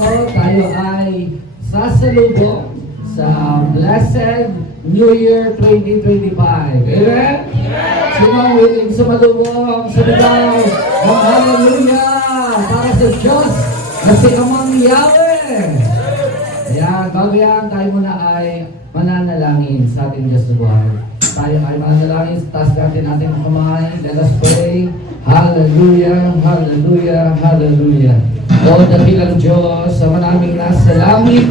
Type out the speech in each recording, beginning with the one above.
ito, tayo ay sasalubong sa Blessed New Year 2025. Amen? Sino ang willing sumalubong sa ligaw ng hallelujah para sa Diyos na si Amang Yahweh? Ayan, bago yan, tayo muna ay mananalangin sa ating Diyos na buhay. Tayo ay mananalangin, taas natin ating kamay. Let us pray. Hallelujah, hallelujah, hallelujah. O dakilang Diyos, sa manaming nasa langit,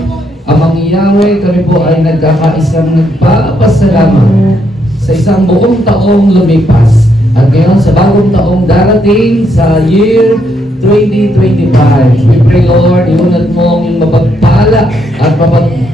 Amang Yahweh, kami po ay nagkakaisang nagpapasalamat sa isang buong taong lumipas. At ngayon sa bagong taong darating sa year 2025. We pray, Lord, iunat mo ang iyong mapagpala at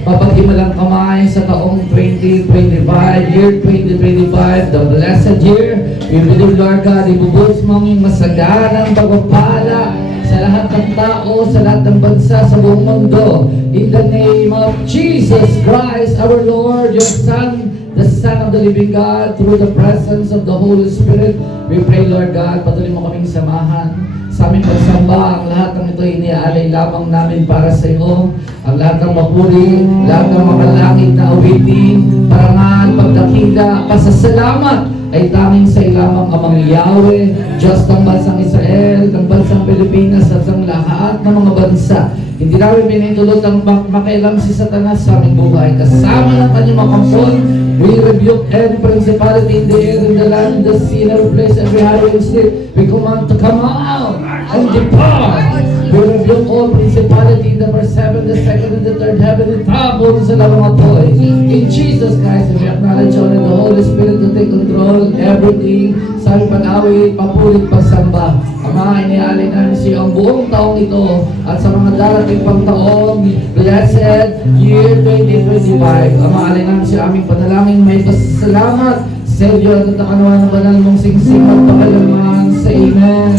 mapaghimalang kamay sa taong 2025, year 2025, the blessed year. We believe, Lord God, ibubuhos mo ang iyong masaganang pagpapala sa lahat ng tao, sa lahat ng bansa, sa buong mundo. In the name of Jesus Christ, our Lord, your Son, the Son of the living God, through the presence of the Holy Spirit, we pray, Lord God, patuloy mo kaming samahan sa aming pagsamba. Ang lahat ng ito iniaalay lamang namin para sa iyo. Ang lahat ng mapuri, lahat ng makalangit na awitin, parangal, pagdakila, pasasalamat ay tanging sa ilamang Amang Yahweh, Diyos ng bansang Israel, ng bansang Pilipinas at ng lahat ng mga bansa. Hindi namin pinintulot ang makialam si Satanas sa aming buhay. Kasama ng kanyang makampon, we rebuke every principality in the air, in the land, in the sea, in every place, every highway and street. We command to come out and depart. We rebuke all principality in the first heaven, the second and the third heaven, and trample sa lamang apoy. In Jesus Christ, we acknowledge only the Holy Spirit to take control everything sa aming pag-awit, papulit, pagsamba. Ama, inialay namin siya ang buong taong ito at sa mga darating pang taong blessed year 2025. Ama, alay namin siya aming panalangin, may pasalamat sa iyo at nakanawa ng banal mong singsing at pakalaman sa Amen.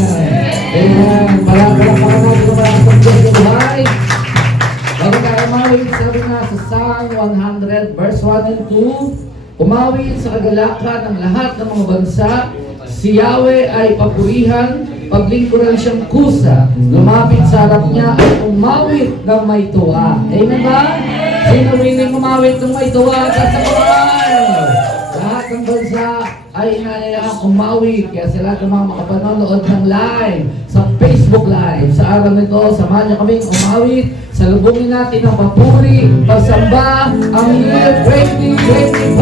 Amen. Palakalakan natin kung wala sa Diyos na buhay. Bago tayo umawit, sabi nga sa Psalm 100 verse 1 and 2, umawit sa kagalakan ng lahat ng mga bansa, si Yahweh ay papurihan, paglingkuran siyang kusa, lumapit sa harap niya at umawit ng may tuwa. Amen ba? Sino willing umawit ng may tuwa at sa buhay? Lahat ng bansa ay inayayang umawit. Kaya sila ng mga makapanonood ng live sa Facebook Live. Sa araw nito, samahan niyo kaming umawit. Salubungin natin ang papuri, pagsamba, ang year 2025.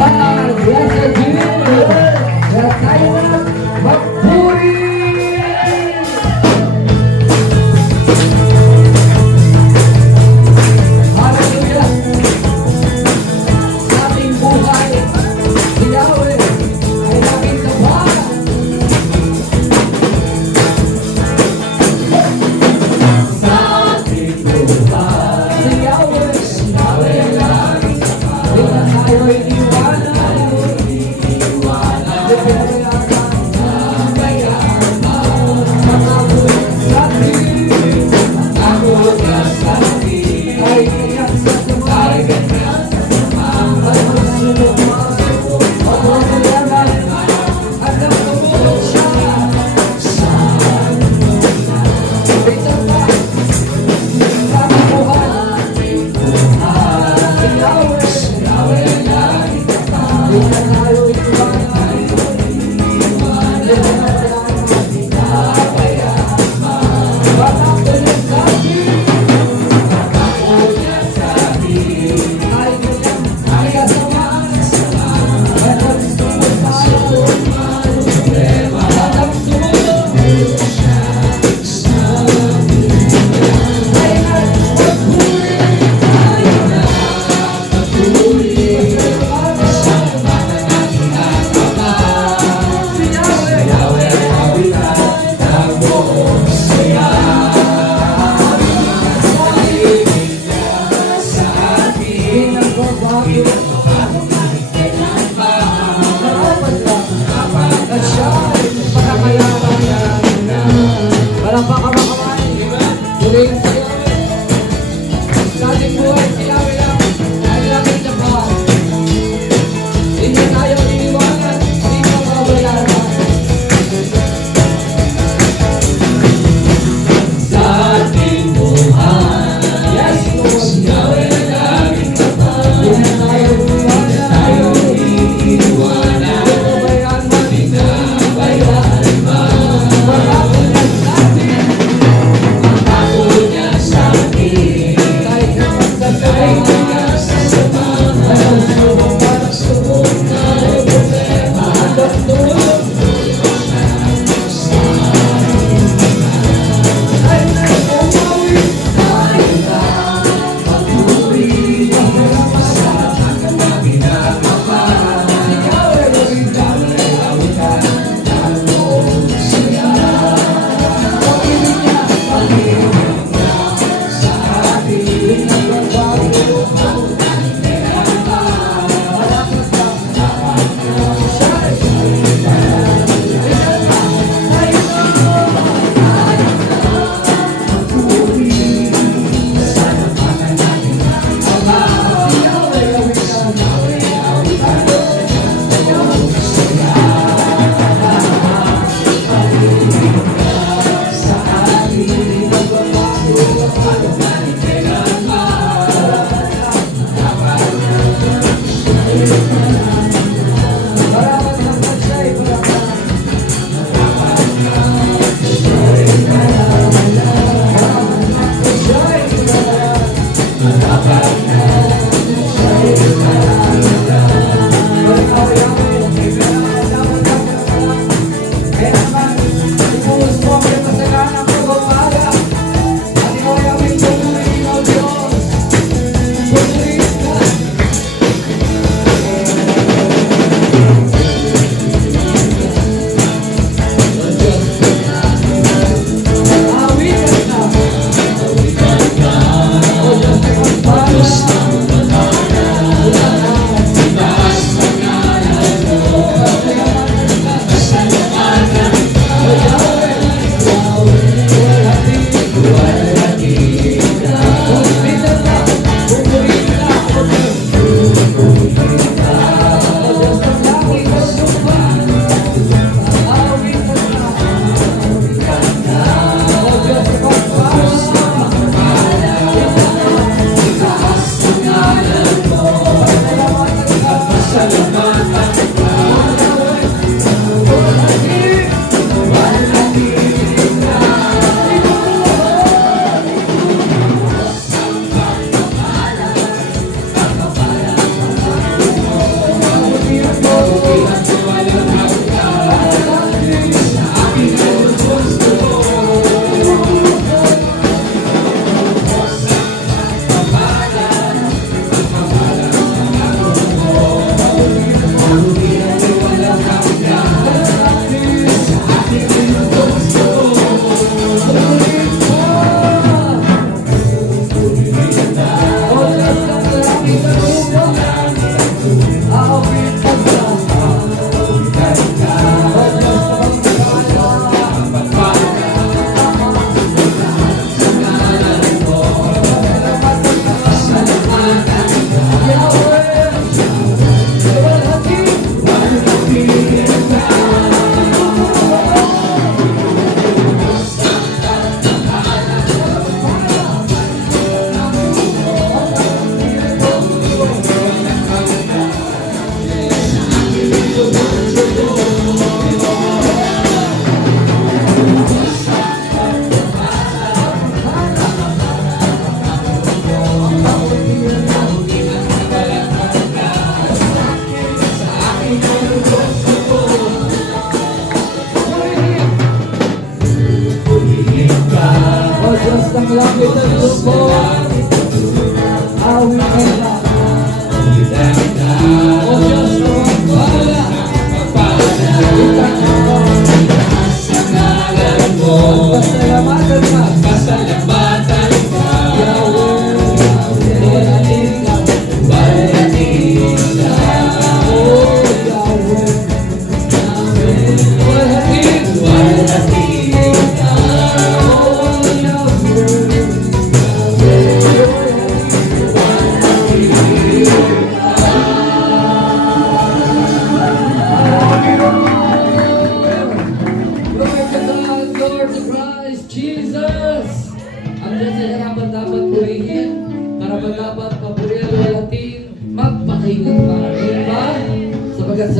Blessed year! Kaya tayo na magpuri! Hallelujah! Sa ating buhay, si Yahweh ay laging kabahan. Sa ating buhay, si Yahweh ay laging kabahan. Di ba tayo'y iwanan?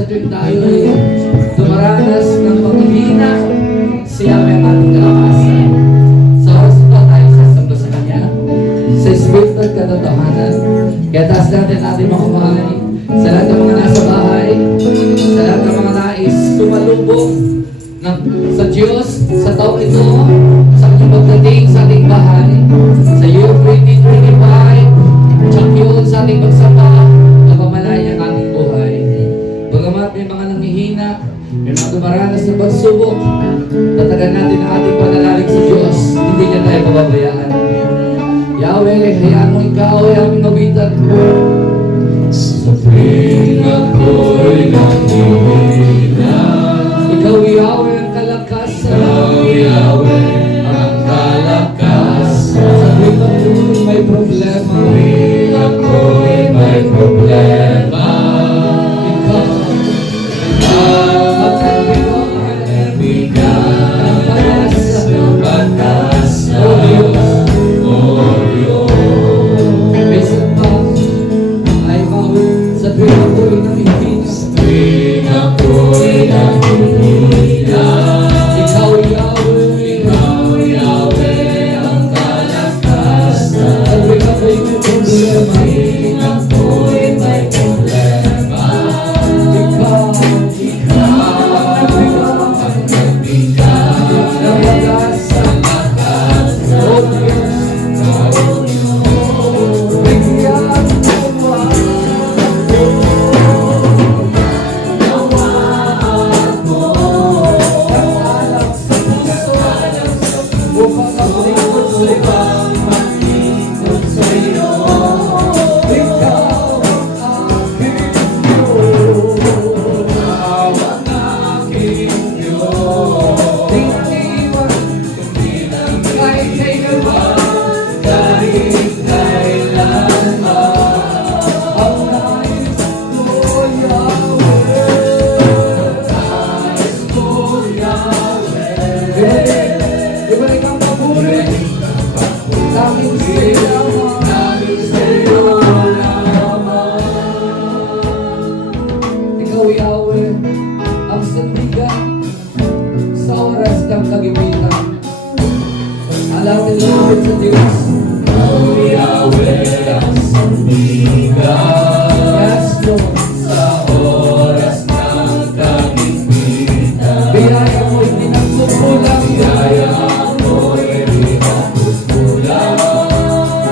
sa tuwing tayo ay dumaranas ng paghihina, siya ay ang ating kalakasan. Sa oras ito tayo sasamba sa Kanya, sa Espiritu at katotohanan. Kaya taas natin ating mga kamay sa lahat ng mga nasa bahay, sa lahat ng mga nais tumalubog sa Diyos, sa taong ito, sa kanyang pagdating sa ating bahay, sa year 2025, champion sa ating pagsamba, na pamalaya ang ating buhay. Bagamat may mga nanghihina, may mga dumaranas na pagsubok, tatagan natin ang ating pananalig sa Diyos, hindi niya tayo pababayaan. Yahweh, hayaan mo ikaw ay aming mabitan. Sa tuwing ako'y nanghihina, ikaw, Yahweh, ang kalakasan. Ikaw, Yahweh, ang kalakasan. Sa tuwing ako'y may problema, ako'y may problema, ikaw ang nagbigay ng pag-asa. O Diyos, O Diyos. Minsan pa ay mawin sa tuwing ako'y nanghihina. Sa tuwing ako'y nanghihina, ikaw, Yahweh, ang kalakasan. Sa tuwing ako'y may problema, ikaw, Yahweh, ang sandigan sa oras ng kagipitan. Alangin lumapit sa Diyos. Ikaw, Yahweh, ang sandigan, yes, Lord, sa oras ng kagipitan. Biyaya mo'y pinagkukulang, biyaya mo'y pinagkukulang.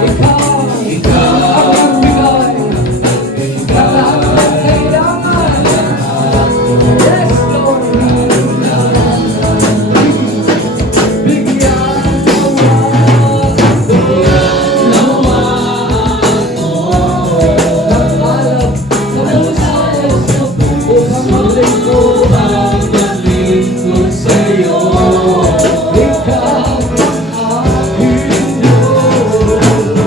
Ikaw ang nagbigay ng lahat ng kailangan. Yes, Lord. Bigyan nawa ako ng alap sa puso upang maglingkod sa'yo. Ikaw ang aking Diyos.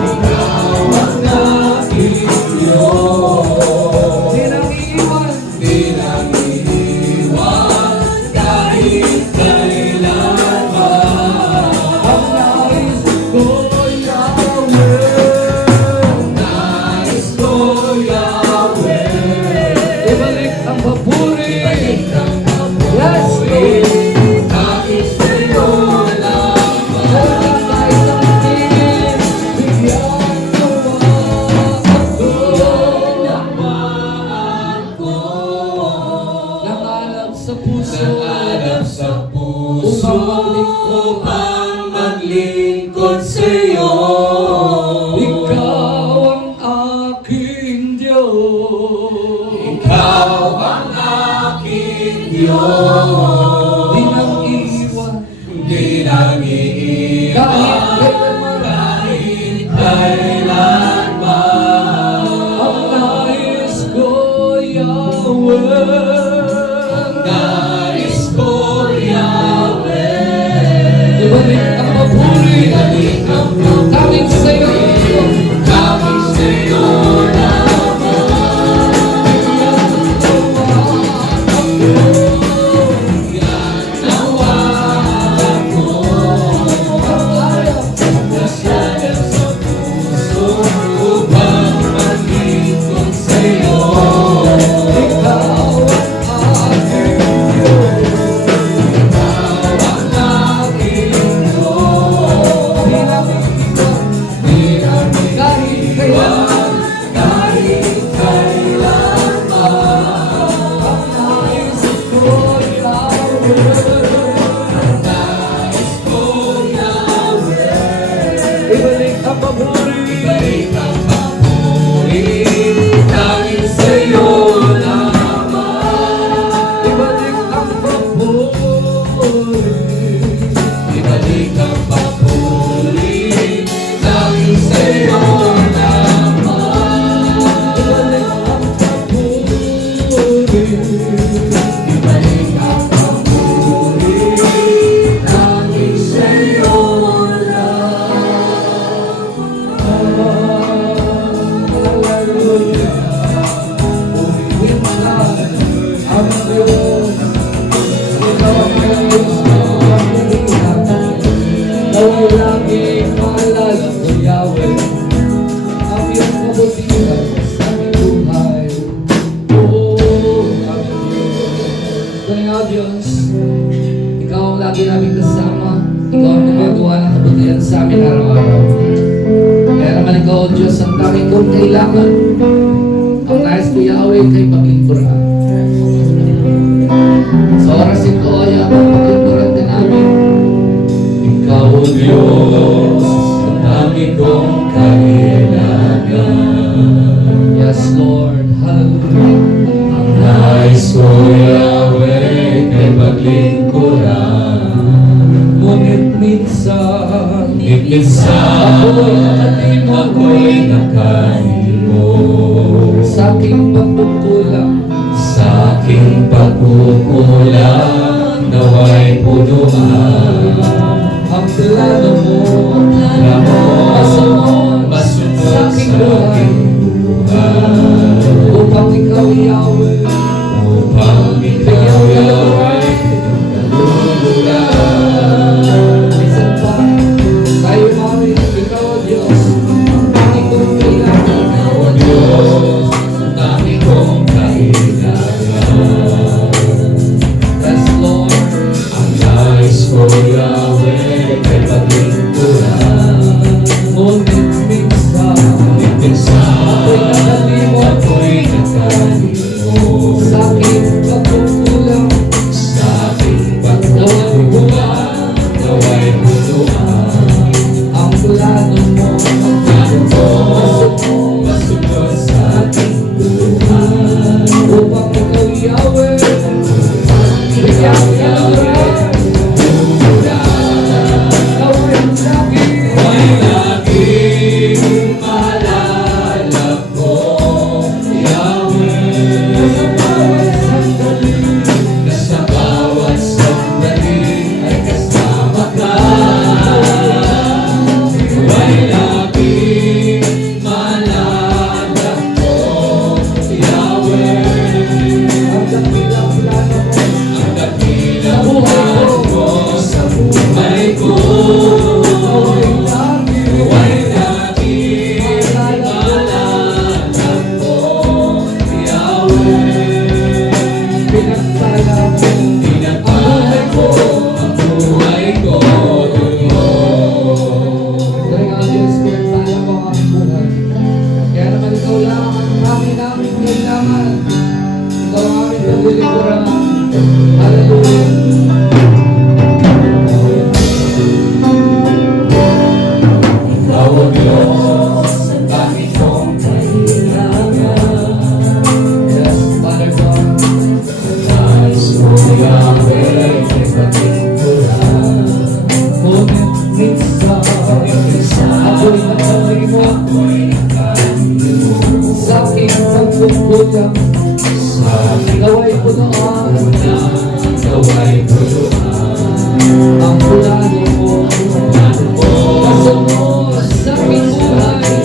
Ikaw ang aking Diyos. Di nang iiwan kahit kailan pa. Ang nais ko, Yahweh, ibalik ang papuri. Yes, Lord. Kahit sa'yo lamang. Wala tayo ng tingin. Bigyan nawa ako. Nangalap sa puso upang maglingkod sa'yo. Ikaw ang aking Diyos. Ikaw ang aking Diyos. Di nang iiwan kahit kailanman. Ang nais ko, Yahweh, ibalik ang papuri kaming sa'yo. Nawa ako Kaya nga, Diyos, Ikaw ang lagi namin kasama. Ikaw ang gumagawa ng kabutihan sa amin araw-araw. Kaya naman Ikaw, Diyos, ang tanging kong kailangan. Ang nais ko, Yahweh, kay paglingkuran. Sa oras ito, ay ang paglingkuran ka namin. Ikaw, O Diyos, ang aming kong kailangan. Yes, Lord. Hallelujah. Ang nais ko, Yahweh, kay paglingkuran. Ngunit minsan, ako'y nakalimot. sa aking pagkukulang, Sa aking pagkukulang, nawa'y punuan. ang plano mo, Masunod sa aking buhay. upang ikaw, Yahweh, Upang ikaw, Yahweh, naluluran. minsan pa, tayo mami, ikaw, Diyos, ang tanging kong kailangan. O Diyos, ang aming kong kailangan. Yes, Lord. Ang nais ko, Yahweh, kay paglingkuran. Ngunit minsan, Ako'y nakalimot. sa aking pagkukulang, Sa aking pagkukulang, nawa'y punuan. ang plano mo, Masunod sa ating buhay. upang ikaw, Yahweh, bigyan ka ng gawin lagi. May laging maalala ko, Yahweh, na sa bawat sandali ay kasama ka. May laging maalala ko, Yahweh, Ang dakilang plano mo, ang dakilang plano mo sa buhay ko. gawin lagi. May laging maalala ko, Yahweh. Pinagpala mo, Pinagpala ko ang buhay ko, Talaga, Diyos, pinagpala mo ang aming buhay. Kaya naman ikaw lang ang namin kailangan. Ikaw ang aming paglilingkuran. Hallelujah. Ikaw, O Diyos, ang tanging kong kailangan. Yes, Father God. Nais ko, Yahweh, kay paglingkuran. Ngunit minsan, ako'y nakalimot sa aking pagkukulang. Sa aking Ikaw ay punuan nawa'y punuan. ang plano mo. Masunod sa aking buhay.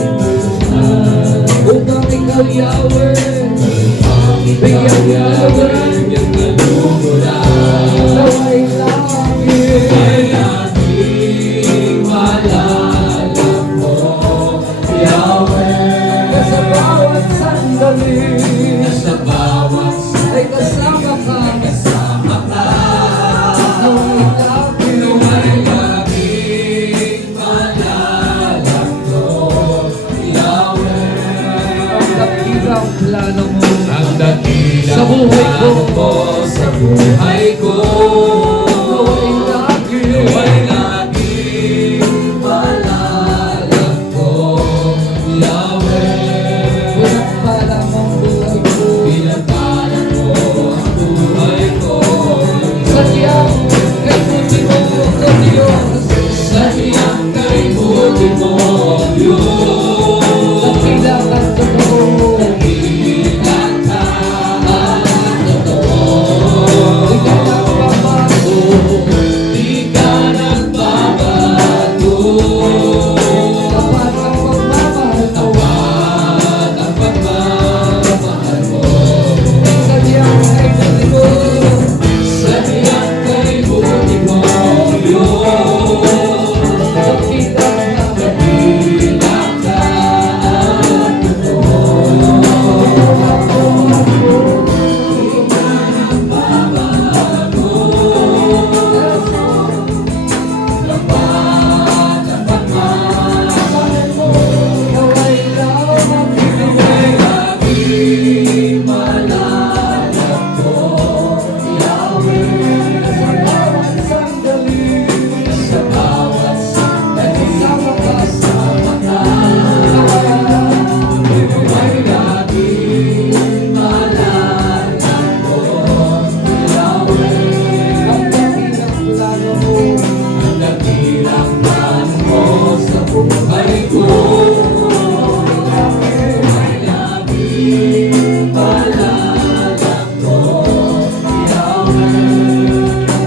Upang ikaw, Yahweh, bigyan ka ng lugar. Nawa'y lagi. May laging maalala ko, Yahweh, Na sa bawat sandali na sa bawat ay kasama ka. kasama ka. Nawa'y lagi. May laging maalala ko, Yahweh, Ang dakilang plano mo ang dakilang Sa buhay ko. plano mo sa buhay ko. nawa'y lagi. May laging maalala ko, Yahweh. Pinagpala mo ang buhay ko. Pinagpala mo ang buhay ko. Sadyang kay buti mo, O Diyos. Sadyang kay buti mo, Diyos. Dakilang at totoo. Dakilang ka at totoo. Ikaw ang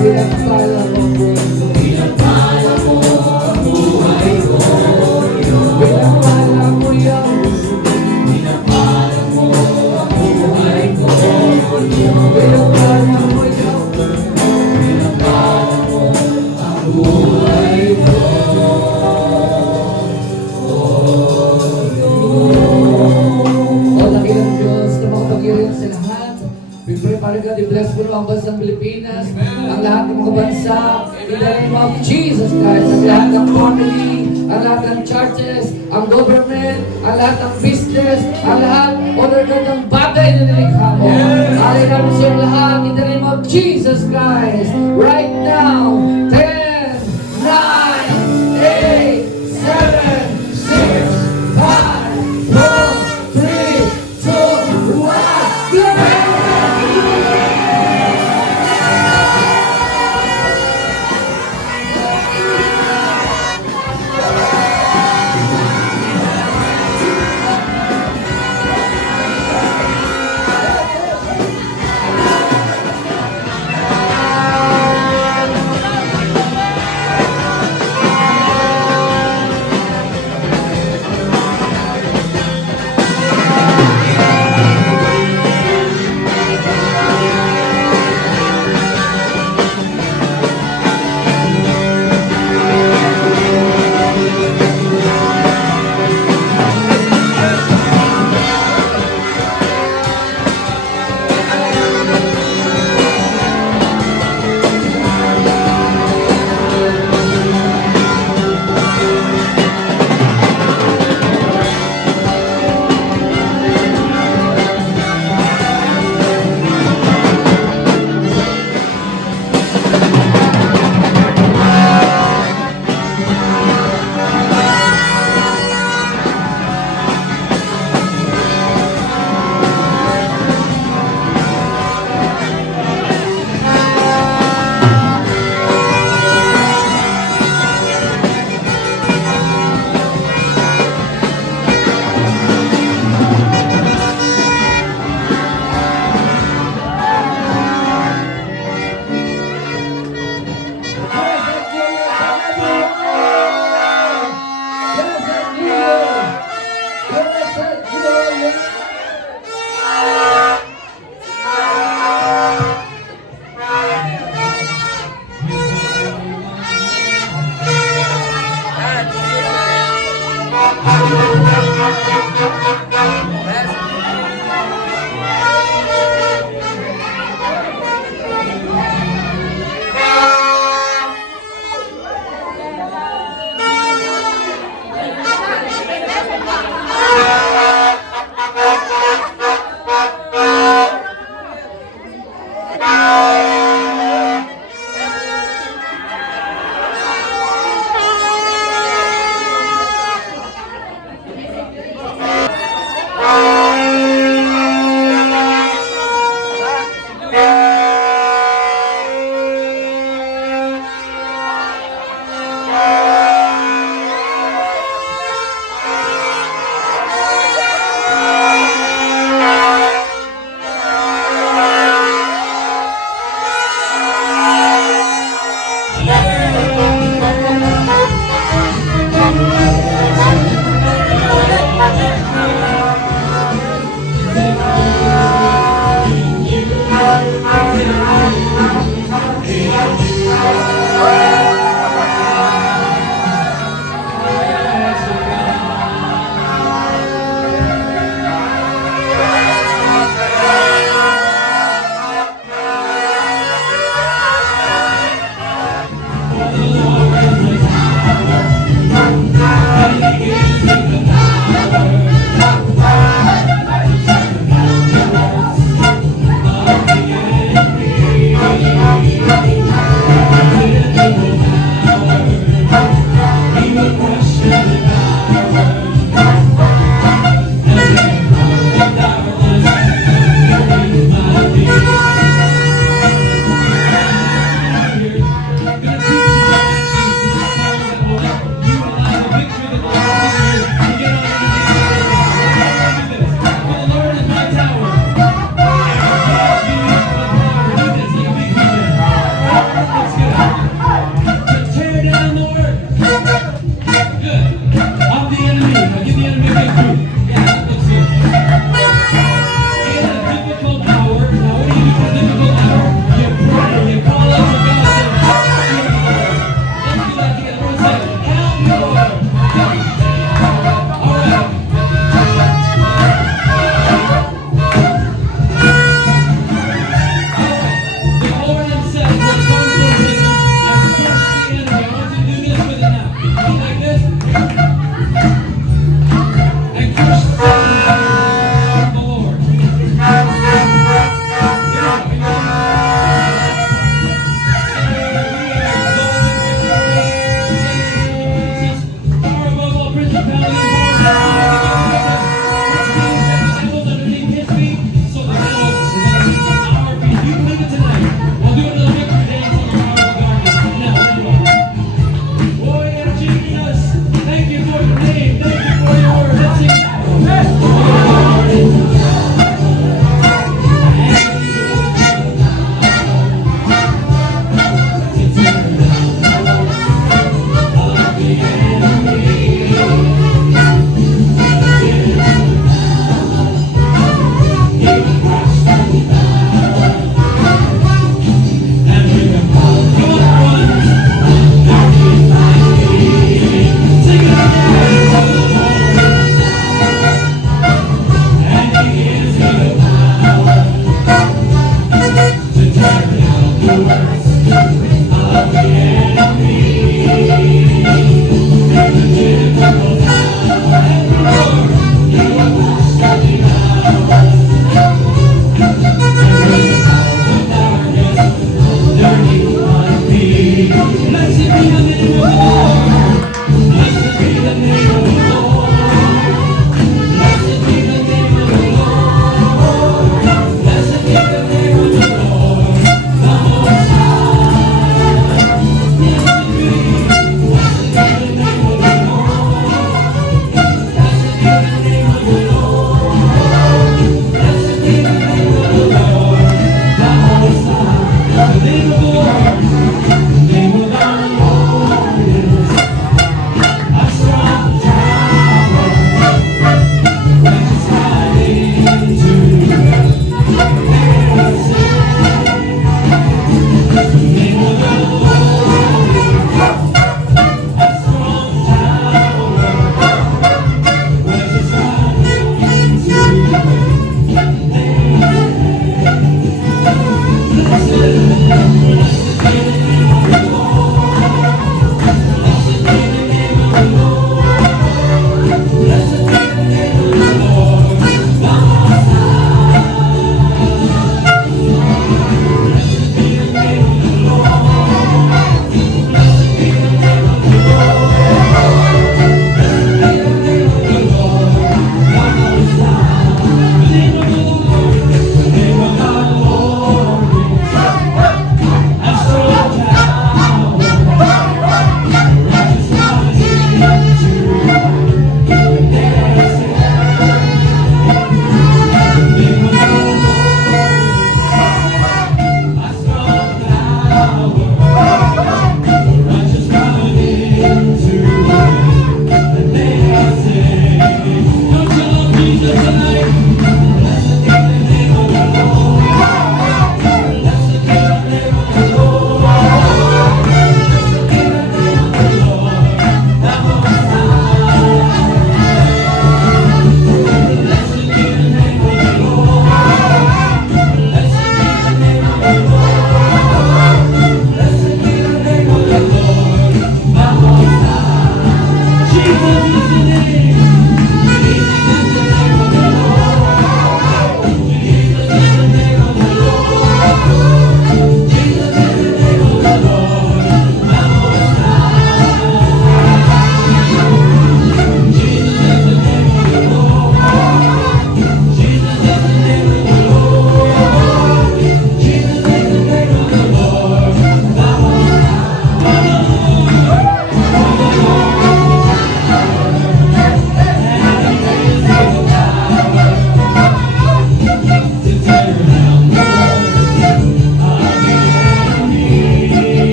Pinagpala mo ang buhay ko. Pinagpala mo ang buhay ko, Diyos. Pinagpala mo yan. Pinagpala mo ang buhay ko, Diyos. Pinagpala mo yan. Pinagpala mo ang buhay ko, O dakilang Diyos na makapangyarihan sa lahat. We pray, Father God, i-bless mo ang bansang Pilipinas, ang lahat ng mga bansa, in the name of Jesus Christ, ang lahat ng family, ang lahat ng churches, ang government, ang lahat ng business, ang lahat, O Lord God, ng bagay na nilikha mo. Alay namin sa iyong lahat, in the name of Jesus Christ, right now, 10, 9, 8, 7, 6, 5, 4, 3, 2, 1, glory!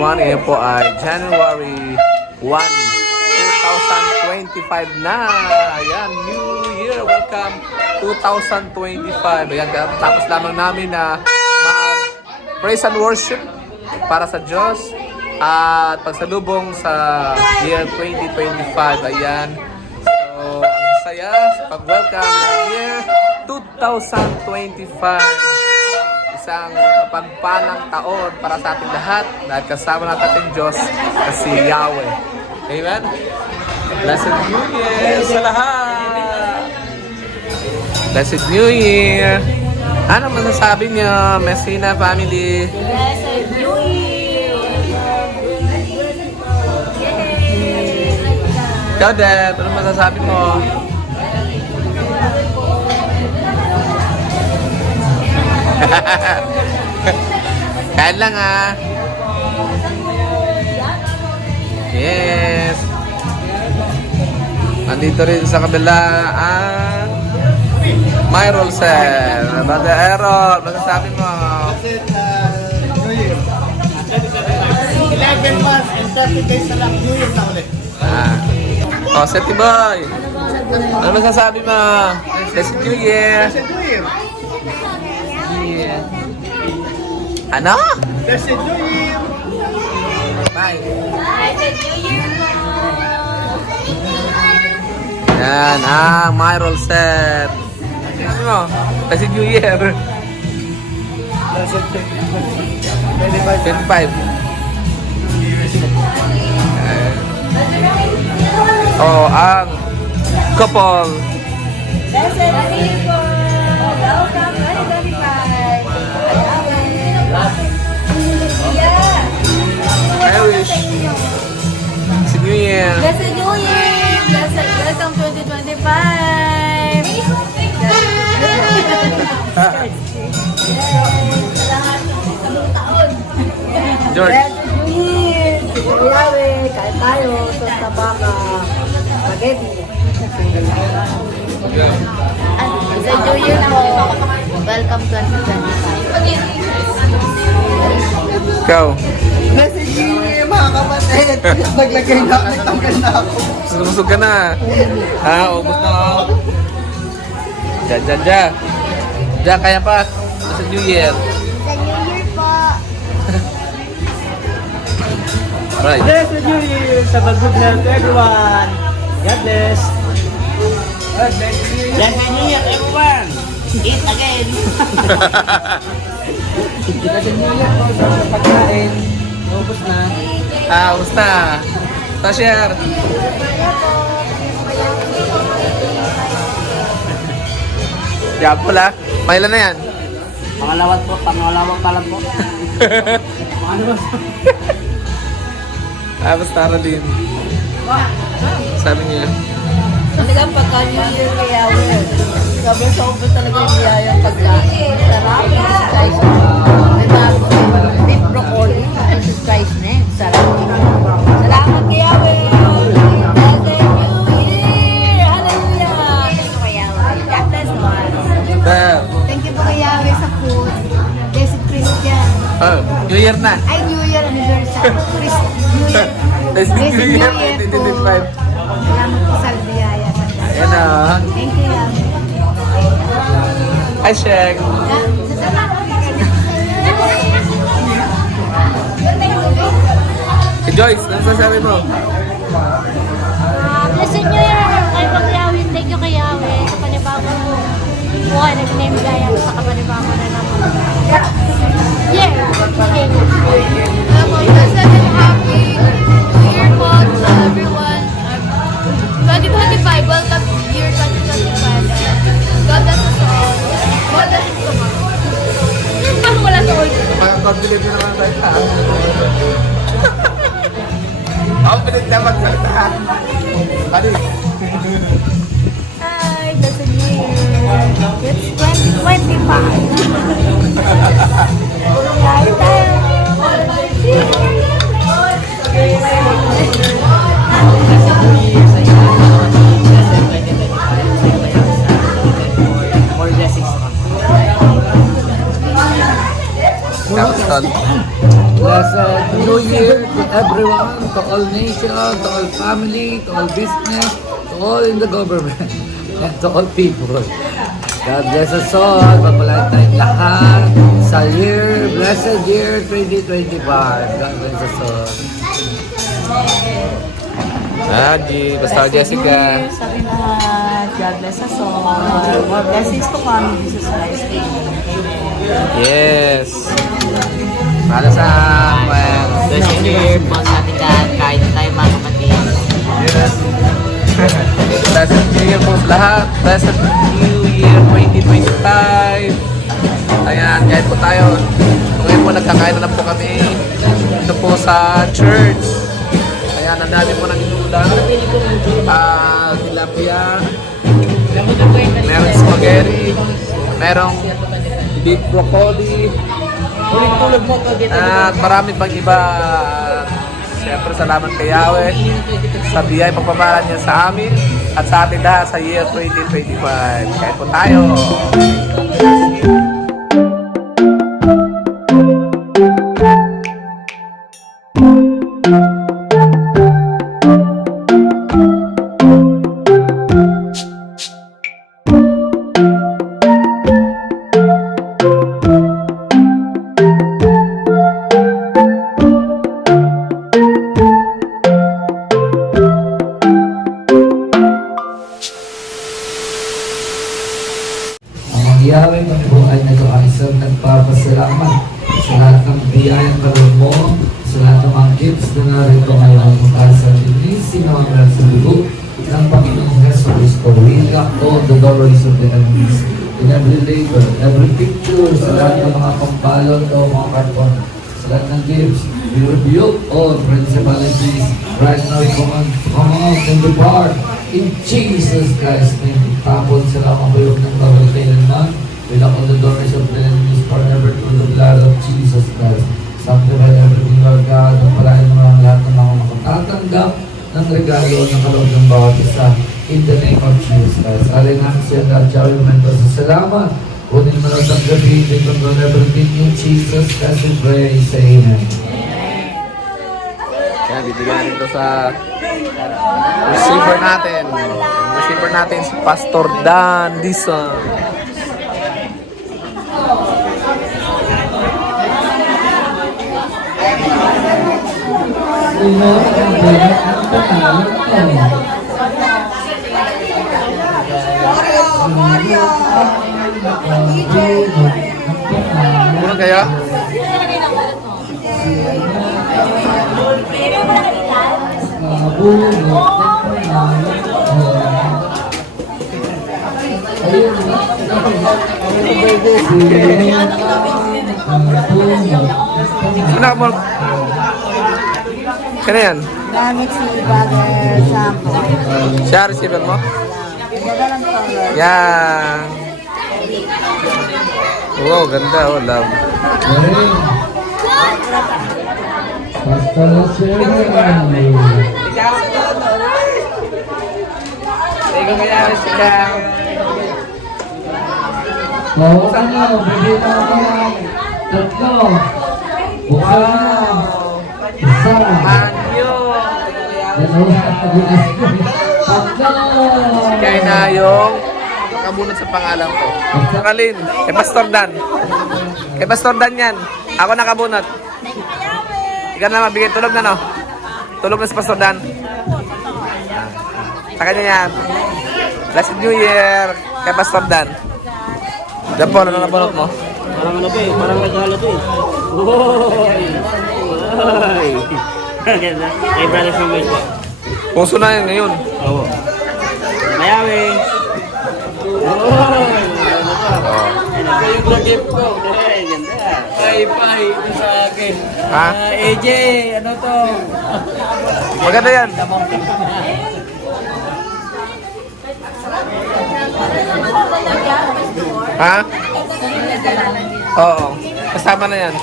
everyone. Ngayon po ay January 1, 2025 na. Ayan, New Year. Welcome 2025. Ayan, tapos lamang namin na praise and worship para sa Diyos at pagsalubong sa year 2025. Ayan. So, ang saya sa pag-welcome ng year 2025. Isang mapagpalang taon para sa ating lahat dahil kasama natin ating Diyos na si Yahweh. Amen? Blessed New Year sa lahat! Blessed New Year! Ano masasabi niyo, Messina family? Blessed New Year! Ikaw, Deb, ano masasabi mo? Kain lang ah. Yes. Nandito rin sa kabila ang Myrol Sir. Brother Errol, masasabi mo? 11 months and 30 days na lang, New Year na ulit. Oh, Seti Boy. Ano masasabi mo? Blessed New Year. Blessed New Year! Ano? Blessed New Year! Bye. Blessed New Year! Yan, Myrol Set. Ano mo? Blessed New Year. Blessed 25. Oh, ang couple. Blessed people! Welcome 2025! Yeah! I wish. It's New Year. Blessed New Year! Blessed welcome 2025! George. Blessed New Year! Yahweh! Kain tayo sa tabaka. Spaghetti. Blessed New Year po! Welcome 2025! Ikaw. Blessed New Year, mga kapatid! Naglagay na, nagtanggal na ako. Busog ka na. Ubus na ako. Diyan. Diyan, kaya pa. Sa New Year. Blessed New Year po! Alright. Blessed New Year! Sa good health, everyone! God bless! Blessed New Year, everyone! Eat again! Blessed New Year po sa pagkain. Ubus na. Ubus na. Tasher. Yan pala. Mailan na yan? Pangalawat po, pangalawat pa lang po. Basta na din. Sabi niya. Talagang pagka-New Year kay Yahweh. Sobra talaga yung biyayang pagkain. Sarap. Jesus Christ. Beef broccoli. Jesus Christ name. Sarap. Salamat kay Yahweh. Blessed New Year. Hallelujah. Thank you kay Yahweh. God bless us. Bell. Thank you po kay Yahweh sa food. Blessed Christian. Oh, New Year na. Ay, New Year anniversary. New Year. Blessed New Year po. 2025. Salamat po sa biyaya. Ayan na. Thank you, Yahweh. Hi, Shek. Si Joyce, ano sasabi mo? Blessed New Year! Ay, Yahweh, thank you kay Yahweh sa panibagong buhay na binibigay at sa kapanibago na naman. Yeah! Okay. Blessed and happy New Year po to everyone. 2025, welcome year 2025. God bless us all. God bless us so much. Paano wala sa all? Confident na naman tayo. Confident na magsalita. Ano? Hi, Blessed New Year! It's 2025! Kain tayo! More blessings. Capstan. Blessed New Year to everyone, to all nations, to all family, to all business, to all in the government, and to all people. God bless us all. Pagpalaan tayong lahat sa blessed year 2025. God bless us all. Basta Jessica. Sabi na, God bless us all. More blessings to come in Jesus Christ's name. Yes. Para sa Blessed New Year po sa ating lahat, kahit tayo mga kapatid. Yes. Blessed New Year po sa lahat. Blessed New Year 2025. Ayan, kahit po tayo. Ngayon po nagkakain na po kami. Ito po sa church. Ayan, ang dami po ng inulam. Tilapia. Merong spaghetti. Merong beef broccoli. At marami pang iba. Siyempre, salamat kay Yahweh sa biyay pagpapala niya sa amin at sa atin lahat sa year 2025. Kahit po tayo. Ang Yahweh Panginoon na ito ay isang nagpapasalamat sa lahat ng biyayang kaloob mo, sa lahat ng mga gifts na narito ngayon mula sa linisin ng mga nagsubugo ng Panginoong Heso Cristo. We lock all the doorways of the enemies in every labor, every picture, sa lahat ng mga pambalot o mga karton, sa lahat ng gifts. We rebuke all principalities right now. Come out and depart. In Jesus Christ's name, itapon sila ang bayog ng bawal kailanman. We lock all the doors of the enemies forever through the blood of Jesus Christ. Sanctify everything, Lord God. Ang palain mo ang lahat ng mga makatatanggap ng regalo ng kaloob ng bawat isa. In the name of Jesus Christ. Alay namin siya God, Yahweh, momento sa salamat. Kunin mo lang ang gabi, they control everything in Jesus Christ. We pray, say amen. Kaya bibigyan ito sa receiver natin. Receiver natin si Pastor Dan Dison. Ano kaya? Kenapa? Kaya yan? Gamit si Brother Sampo. Siya, receiver mo? Ganda lang to, Lord. Yan. Wow, ganda. Oh, love. Ikaw kaya, Jessica. Buksan mo, bigyan mo ako ng tatlo. Buksan mo. Isa. Anyo. Tatlo. Kaya na yung nakabunot sa pangalan ko. Kalin, kay Pastor Dan. Kay Pastor Dan yan. Ako nakabunot. Ikaw na mabigay tulog na, no? Tulog na si Pastor Dan. Sa kanya yan. Blessed New Year kay Pastor Dan. Diyan po, ano nabunot mo? Parang ano ba eh, parang regalo to eh. Oy! Oy! Ganda. Kay Brother Samuel po. Puso na yan ngayon. Oo. Mayawi! Oy! Ano pa yung gift ko? Ay, ganda. Pai, ito sa akin. Ha? AJ, ano to? Maganda yan. Ha? Oo. Kasama na yan.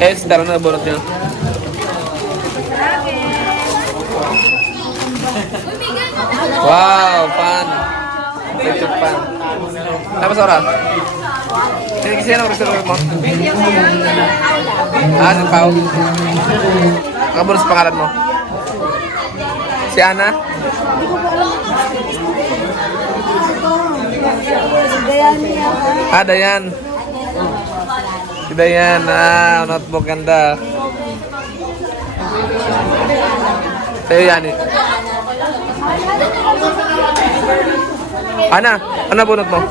Esther, ano nabunot niya? Wow, fun. Electric fan. Tapos ora? Sino ang reservoir mo? Ah, si Pao. Kaburo sa pangalan mo? Si Ana? Ah, Dayan. Si Dayan. Ah, notebook ganda. Sa'yo yan eh. Ana, ano bunot mo?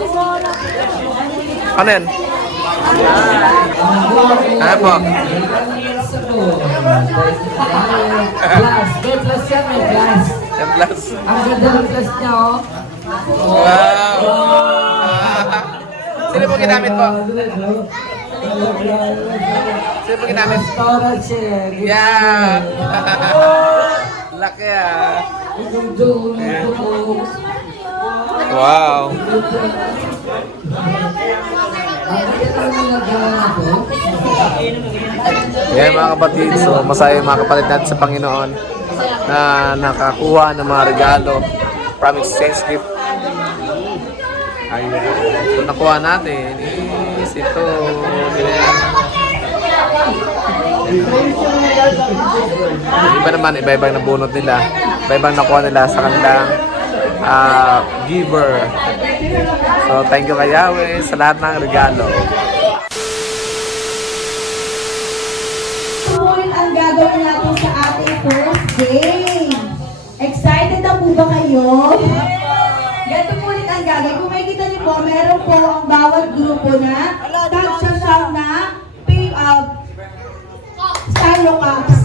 Ano yan? Ano po? Plus. May plus yan, may plus. Yan plus. Ang ganda ng plus niya, oh. Wow! Sino po ginamit po? Sino po ginamit? Restaurant siya. Yeah! Laki ah! Wow! Yan mga kapatid, so masaya yung mga kapatid natin sa Panginoon na nakakuha ng mga regalo from exchange gift. Ayan. So nakuha natin is ito. Iba naman, iba-ibang nabunot nila. Iba-ibang nakuha nila sa kanilang giver. So thank you kay Yahweh sa lahat ng regalo. Sumunod ang gagawin natin sa ating first game. Excited na po ba kayo? Ganito po ulit ang gagawin. Kung makikita niyo po, meron po ang bawat grupo na tag-sasam na styro cups.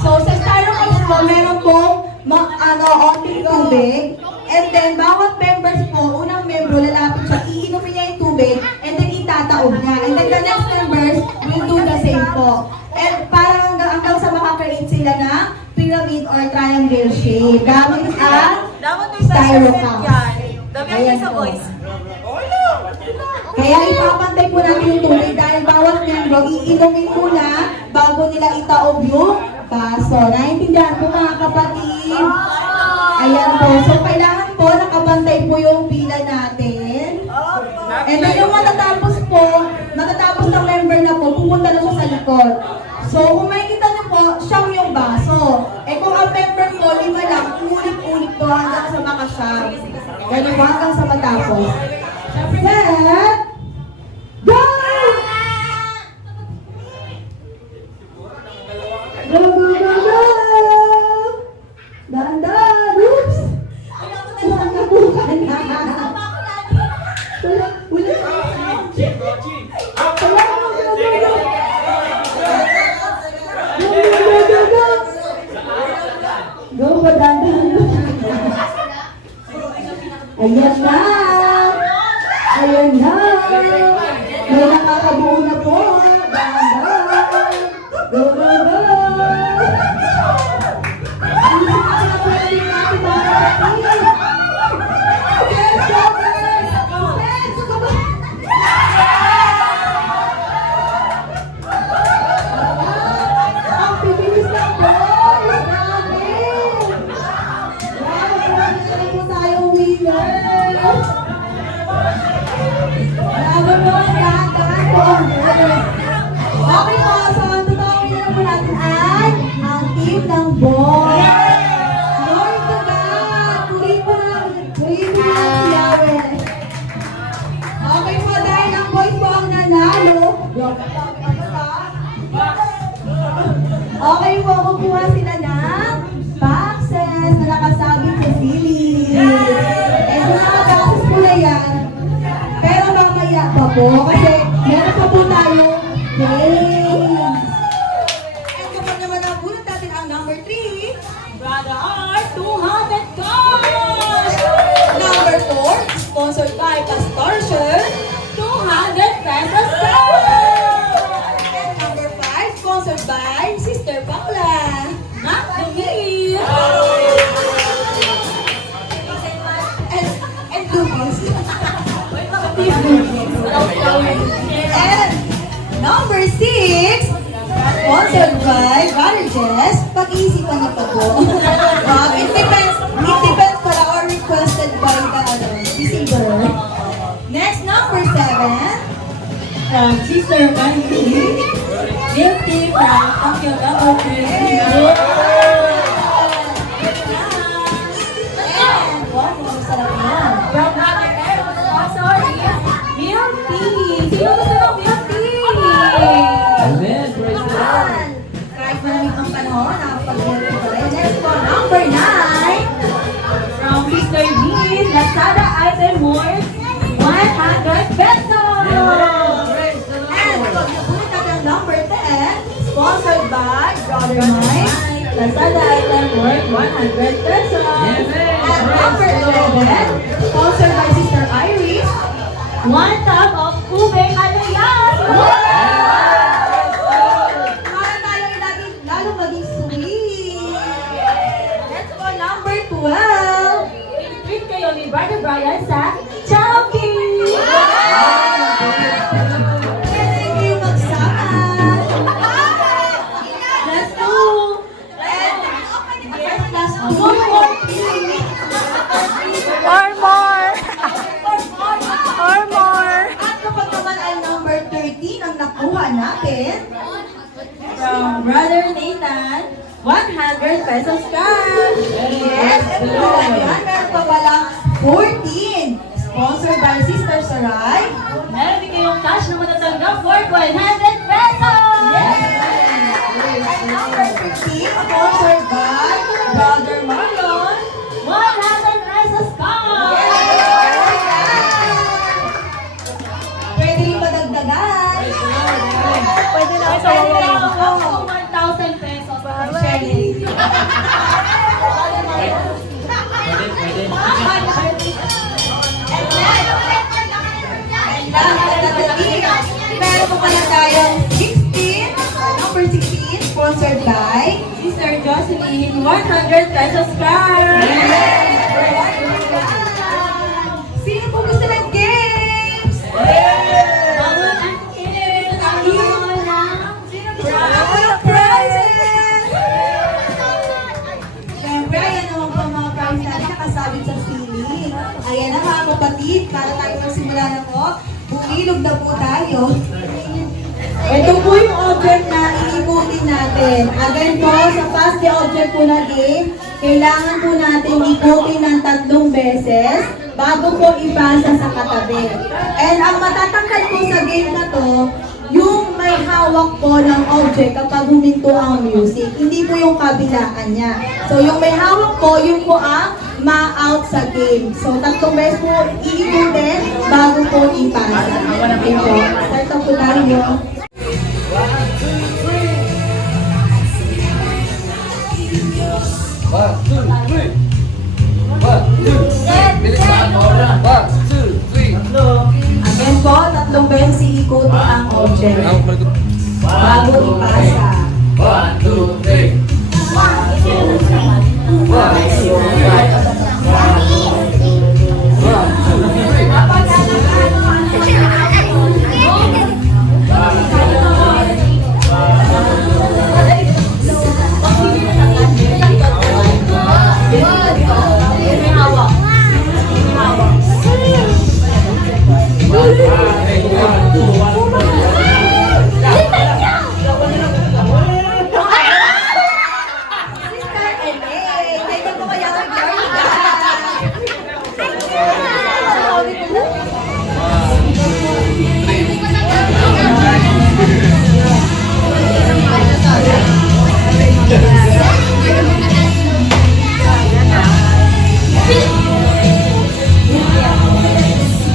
So sa styro cups po, meron po onting tubig. And then, bawat members po, unang membro, lalapit siya, iinumin niya yung tubig, and then itataob niya. And then the next members will do the same po. And parang hanggang sa makakreate sila ng pyramid or triangle shape. Gamit ang styro cups. Ayan po. Kaya ipapantay po natin yung tubig dahil bawat membro, iinumin muna bago nila itaob yung baso. Naintindihan po mga kapatid? Ayan po. So, kailangan po nakapantay po yung pila natin. And then yung matatapos ng member na po, pupunta na siya sa likod. So, kung makikita niyo po, siyang yung baso. Eh kung ang member po, 5 lang, ulit-ulit po hanggang sa makasiyang. Ganun po hanggang sa matapos. Set! Go! Go, go, go, go! Dahan-dahan! Oops! Nabukan na! Wala! Go, go, dahan-dahan! Ayan na! Ayan na! May nakakabuo na po! Dahan-dahan! Go, go, go! Okay po, so ang tutawin na po natin ay ang team ng boys. Glory to God! Purihin mo lang si Yahweh. Okay po, dahil ang boys po ang nanalo. Okay po, kukuha sila ng boxes na nakasabit sa ceiling. And kung nakabakses po na yan, pero mamaya pa po, kasi meron pa po tayo games. And kapag naman ang bunot natin ang number 3, Brother Art, 200 cash! Number 4, sponsored by Pastortion, 200 pesos cash! And number 5, sponsored by Sister Paula, Mac Dumili! And Lucas. And number 6, sponsored by Brother Jess. Pag-iisipan na pa po. It depends pala or requested by the receiver. Next, number 7, from Sister Mandy. Milk tea from Tokyo Double Cream. And wow, masarap yan. From Brother Eric, sponsor is milk tea. Sino gusto ng milk tea? Amen. Praise the Lord. Kahit maraming ang panahon, nakapag-milk pa rin. Next po, number 9. From Sister Jean, Lazada item worth 100 pesos. And pagkapunta ng number 10, sponsored by Brother Mike, Lazada item worth 100 pesos. And number 11, sponsored by Sister Iris, 1 tub of ube alayas. Para tayo lalo maging sweet. Let's go number 12. I-treat kayo ni Brother Brian sa Chowking! Pwede kayo magsama. Let's go! Last one more thing. Or more. Or more. At kapag naman ay number 13 ang nakuha natin, from Brother Nathan, 100 pesos cash. Yes, and meron pa palang 14. Sponsored by Sister Saray. Meron din kayong cash na matatanggap for 100 pesos. Yes. And number 15, sponsored by Brother Marlon, 100 pesos cash. Pwede rin madagdagan. Pwede na Pwede rin ako. 1,000 pesos. Sharing. Meron po pala tayong 16, number 16, sponsored by Sister Jocelyn, 100 pesos cash. Sino po gusto ng games? Bawal ang games. Ako ng prizes. Siyempre, ayan naman po ang mga prize natin nakasabit sa ceiling. Ayan na mga kapatid, para tayo magsimula na po. Bumilog na po tayo. Ito po yung object na iikutin natin. Again po, sa pass the object po na game, kailangan po natin ikutin ng 3 beses bago po ipasa sa katabi. And ang matatangkad po sa game na to, yung may hawak po ng object kapag huminto ang music. Hindi po yung kabilaan niya. So yung may hawak po, yun po ang ma-out sa game. So 3 beses po iikutin bago po ipasa. Okay po. Start po tayo. One, two, three. One, two, three. Bilisan mo na. 1, 2, 3. Again po, 3 beses iikutin ang object. Bago ipasa. 1, 2, 3. 1, 2, 3. 1, 2, 3.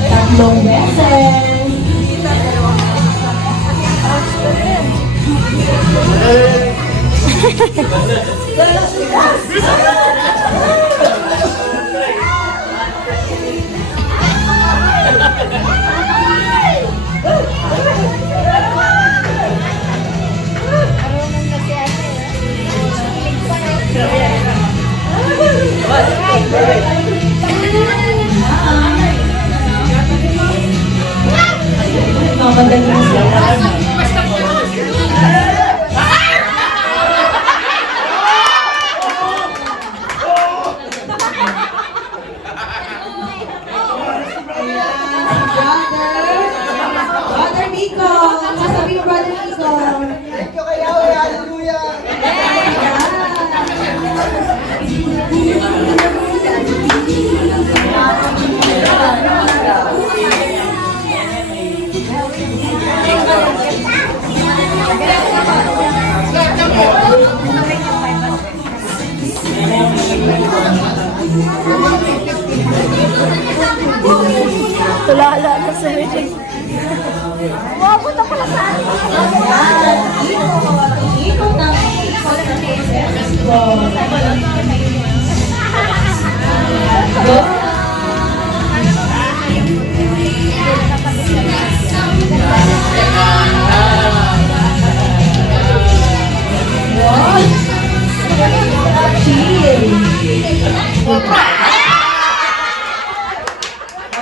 Tatlong beses. Mamadaling sila. Brother Pico. Sasabi mo, Brother Pico. Thank you kay Yahweh. Hallelujah. Tulala na sa wedding. Mabot ako na sa akin. Ikot ng ikot ng Go!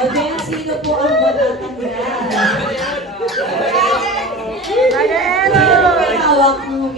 O, then, sino po ang matatanggal? Sino po ang hawak mo?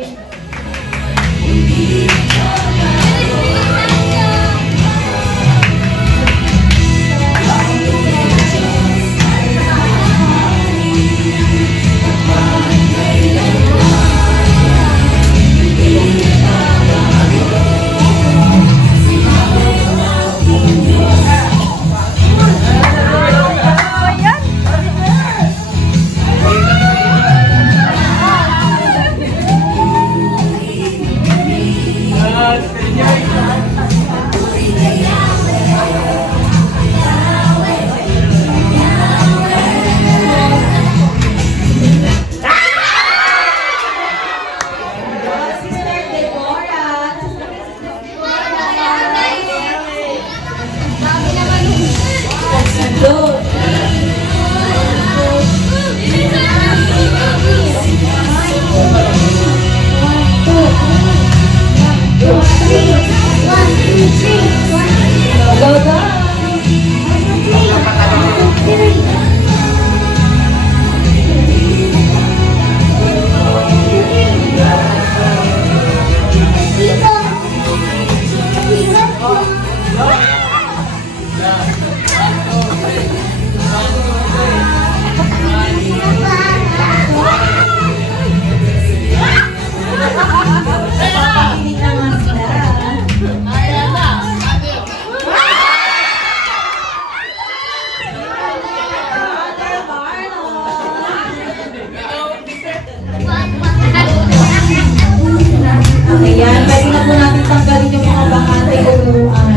Ayan, pwede na po natin tanggalin yung mga bakante uruan.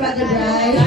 Brother Bryce.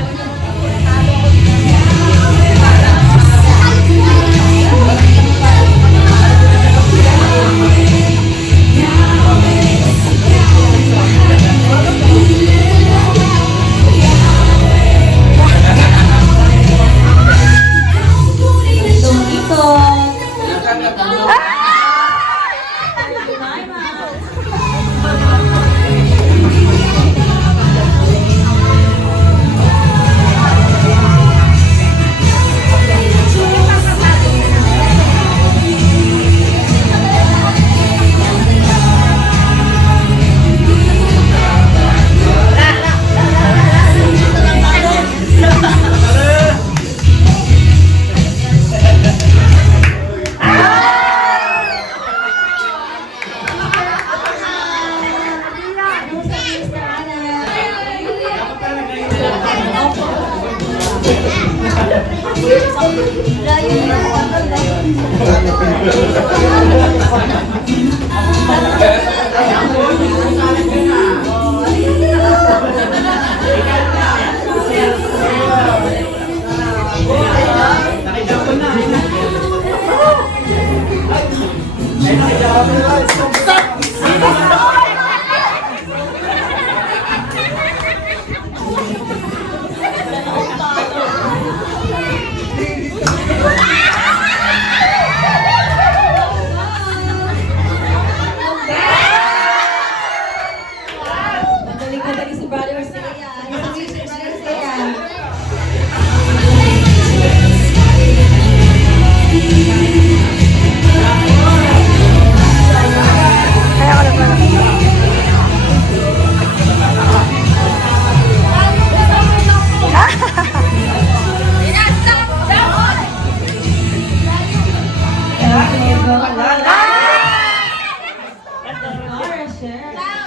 Magaling si Brother Seiya. Si Brother Seiya.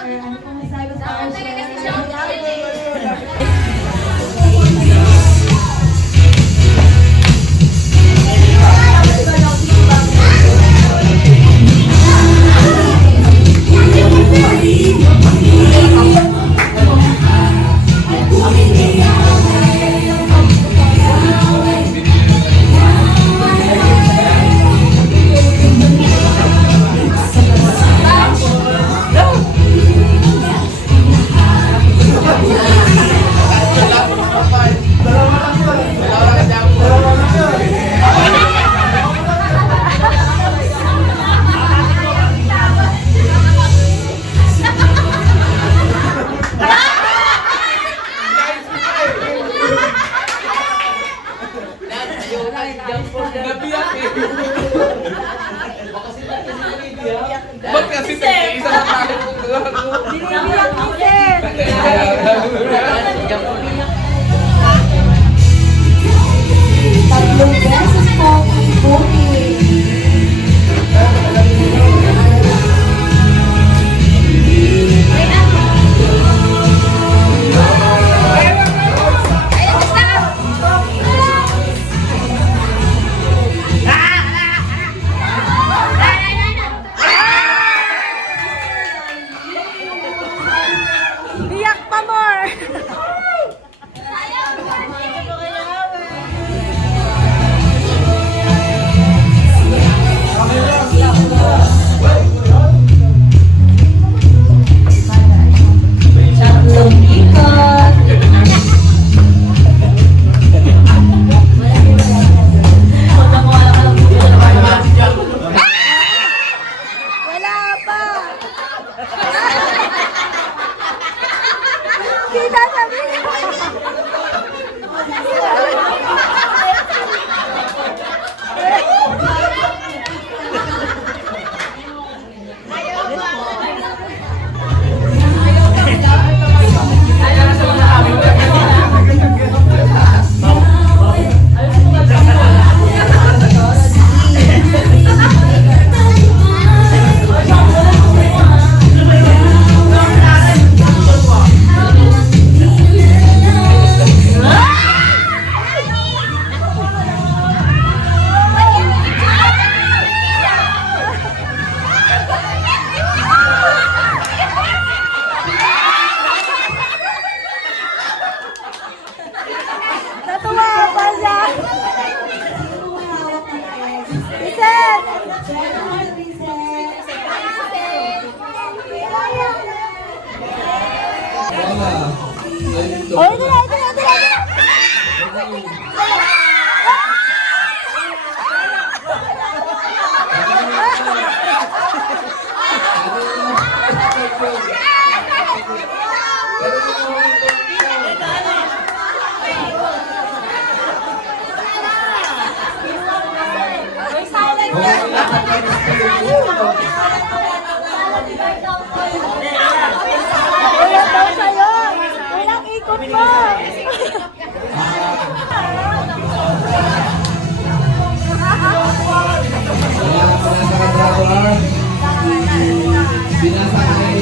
Ano pong masabi sa Ba't kasi nag-iisa na tayo? Binibiyak mo, sir! Tatlong beses po ang booking. Biyak pa more! Kulang daw sa'yo. Kulang ikot mo. Wala pa na sa katrabaho. Binasakay.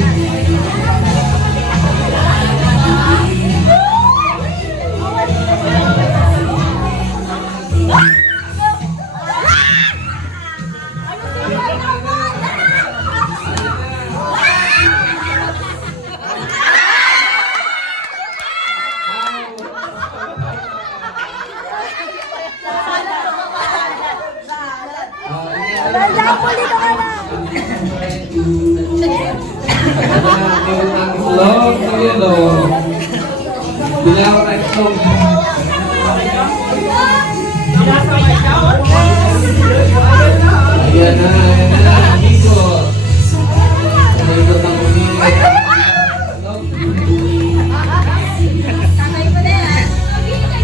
Long na yellow. Dilaw na itlog. Ayan na. Ikot. Ikot ang umingit.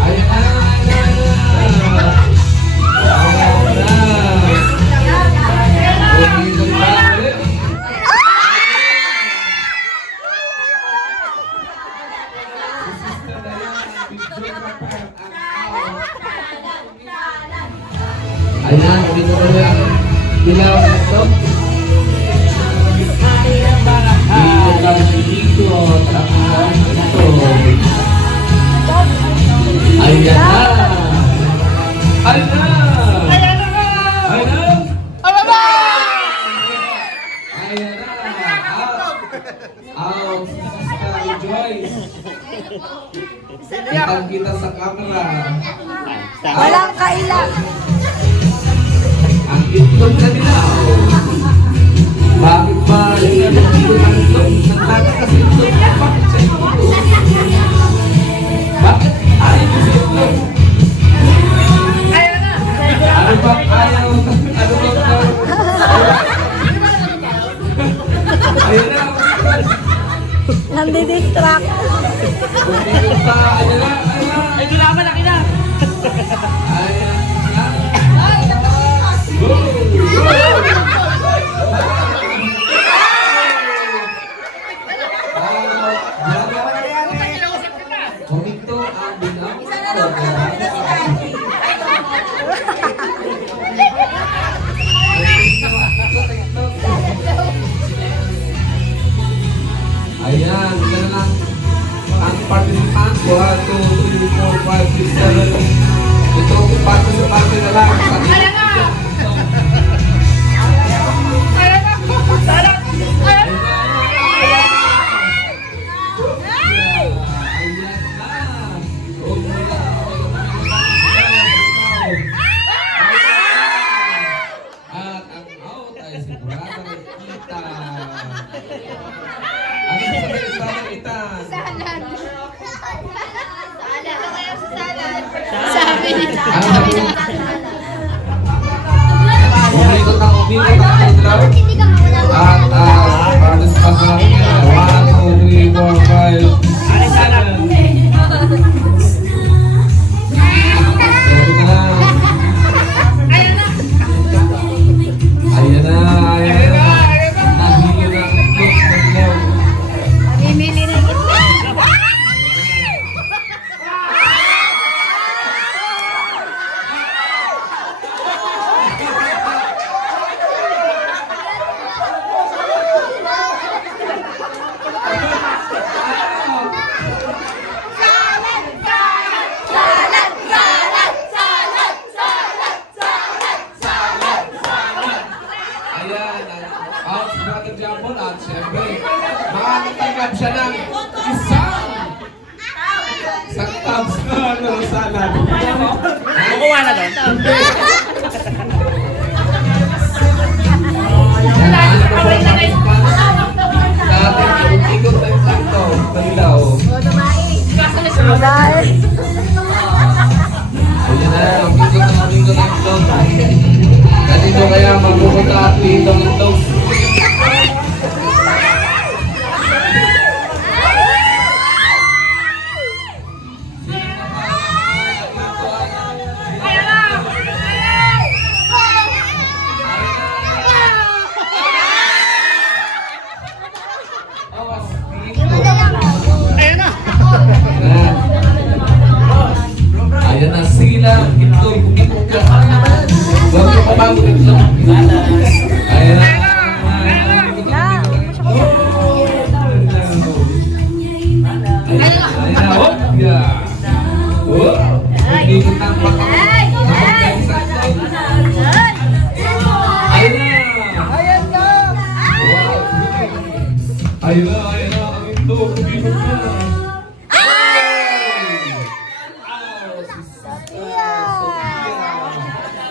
Ayan na. Ikot pa ulit. Ayan, dito na yan. Dilaw na ito. Dito lang dito. Tapos ito. Ayan na. Ayan na. Ayan na. Ayan na. Ayan na. Out. Sister Joyce. Kita sa camera. Walang kailang. Ang itlog na dilaw. Bakit ba yung itlog ng itlog? Nagtatakas itlog. Bakit sa itlog? Bakit ayaw mo sa itlog? Ano ba ayaw? Ano ba? Ayun na. Nandidistract. Ayun na. Ayun na. Ay, dulaman na kita! Ayun na. Go! Go! Kumito ang bilang. Ayan, yan lang. Ang participant, 1, 2, 3, 4, 5, 6, 7. Ito, participante na lang. At ang out ay siguradong kita. Ano sa siguradong kita? Salad. Salad. Kaya sa salad. Umikot ang dilaw. At participant natin 1, 2, 3, 4, 5, 6, 7. Ayan na. Ayan na. Nahihilo na ang itlog ng dilaw. Mimili na itlog. Ayan, out si Brother Jambon at syempre, makakatanggap siya ng isang tubs na salad. Kukuha na doon. Dati, ikot-ikot na yung sakto. Paglaw. Dahil. Ayan na, ikot na itlog. Ganito kaya magpupunta at itong itlog. daw, itlog. Ayan na. Ayan na, oh, yeah. Oh, nag-ikot ng baka. Ayan na. Ayan na! Ayun na, ang itlog. Bibig na.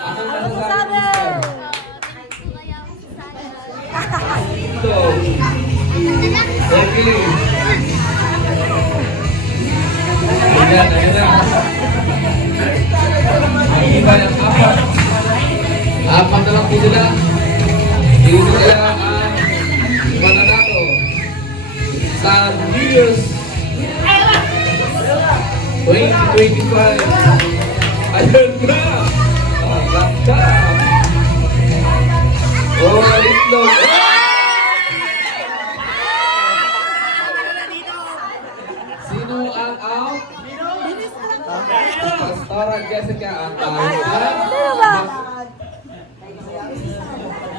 Anong masasabi mo? Itlog. Okay. Ayan na. Iba yung apat. Apat na lang po sila. Dito kaya ang mananalo sa New Year's 2025. Ayun na! Ang ganda! Oh, itlog! Sino ang out? Pastora Jessica ang out.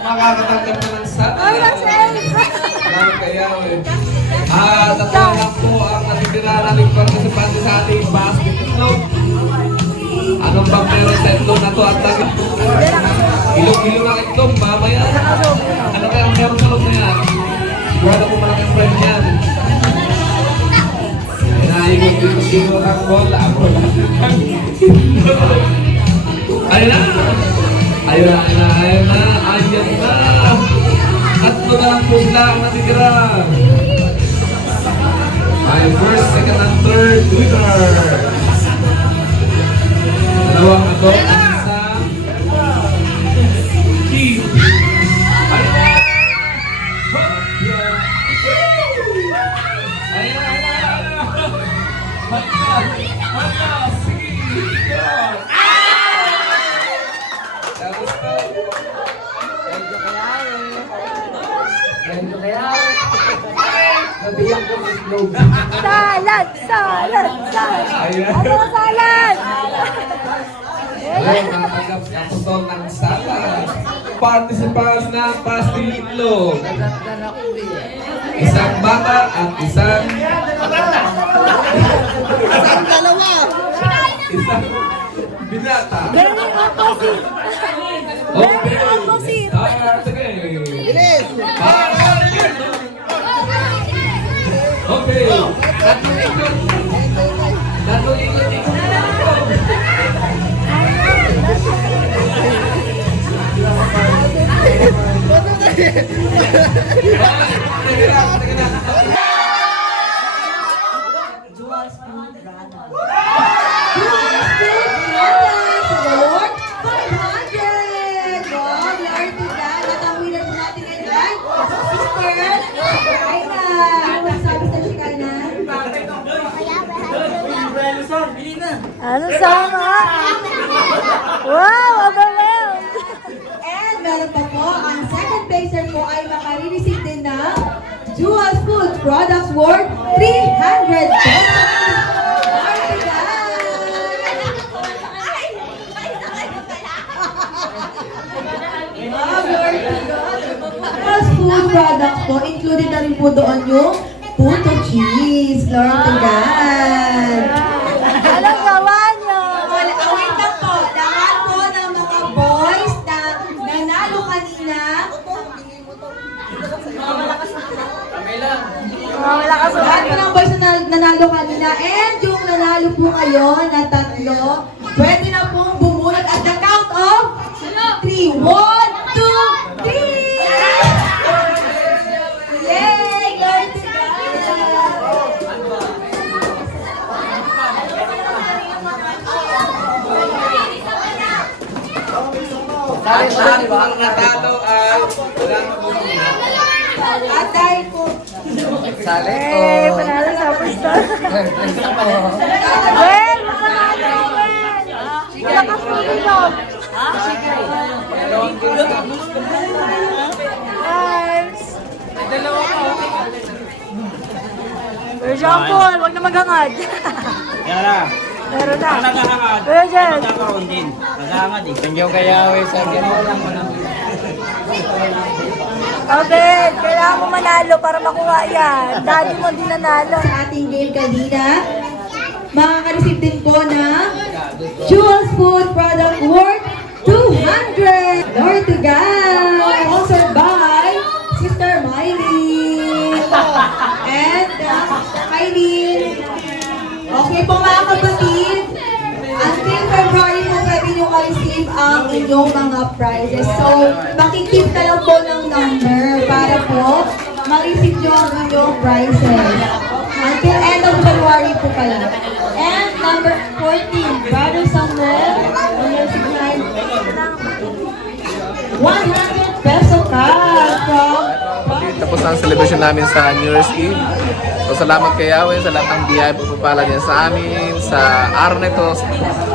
Makakatanggap na ng sana. Kaya tatlo lang po ang natitira nating participante sa ating basket itlog. Anong bang meron sa itlog na to at lagi? Ilog-ilog ang itlog, mamaya. Ano kaya ang meron sa loob na yan? Sigurado po malaking friend yan. Inaikot-ikot ang bola. Ayun na! Ayun na! Tatlo na lang po sila ang natitira. My first, second, and third winner. Dalawang ato, ang isang team. Ayun na! Ayun na! Sige! Tapos na. Medyo kaya. Nabiyak ko ng itlog. Salad! Salad! Salad! Ayan. Ano ang salad? Ayun, nakatanggap ako to ng salad. Participants ng pastil itlog. Isang bata at isang... Isang dalawa! Isang binata. Ganun yung opposite. Okay, opposite. start again. Bilis! Okay, tatlong ikot. Tatlong ikot. Lord, 500! Wow, Lord to God. At ang winner po natin ngayon, Sister Aina. Ano masasabi sa Chikanan? Ano sama? Wow! Overwhelmed! And meron pa po, ang second placer po ay makarireceive din ng Jewel Foods Products worth 300 pesos. Lord to God. Wow, Lord to God. Jewel Food Products po, included na rin po doon yung puto cheese. Lord to God. Anong gawa niyo? Wait lang po, lahat po ng mga boys na nanalo kanina, Wala ka lahat po ng boys na nanalo kanina, and yung nanalo po ngayon na tatlo, pwede na pong bumunot at the count of 3. 1, 2, 3! Yay! Lord to At lahat ng natalo ay wala na bumili. God! At dahil po, Eh, panalo sa superstar. Well, panalo. Well, lakas mo dito. Arms. Sir Jean Paul, huwag na maghangad. Yan na. Meron na. Ang naghahangad, Kuya Jen. ay magkakaroon din. Naghahangad eh. Thank you kay Yahweh sa ginawa mo ng Okay, kailangan mo manalo para makuha yan. Daddy mo din nanalo. Sa ating game kanina, makaka-receive din po ng Jewel's Food product worth 200. Glory to God. Sponsored by Sister Miley. And Kylie. Okay po mga kapatid. Until February po pwede nyo ka-receive ang inyong mga prizes. So, makikip na lang po ng number para po ma-receive nyo ang inyong prizes. Until end of February po pala. And number 14, Brother Samuel, Music Line, 100 peso cash from Tapos na ang celebration namin sa New Year's Eve. So salamat kay Yahweh sa lahat ng biyaya pagpapala niya sa amin sa araw na ito,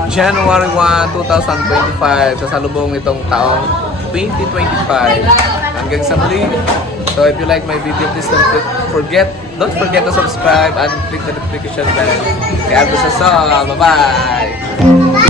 January 1, 2025, sa salubong nitong taong 2025. Hanggang sa muli. So if you like my video, please don't forget to subscribe and click the notification bell. Kaya sa Bye-bye!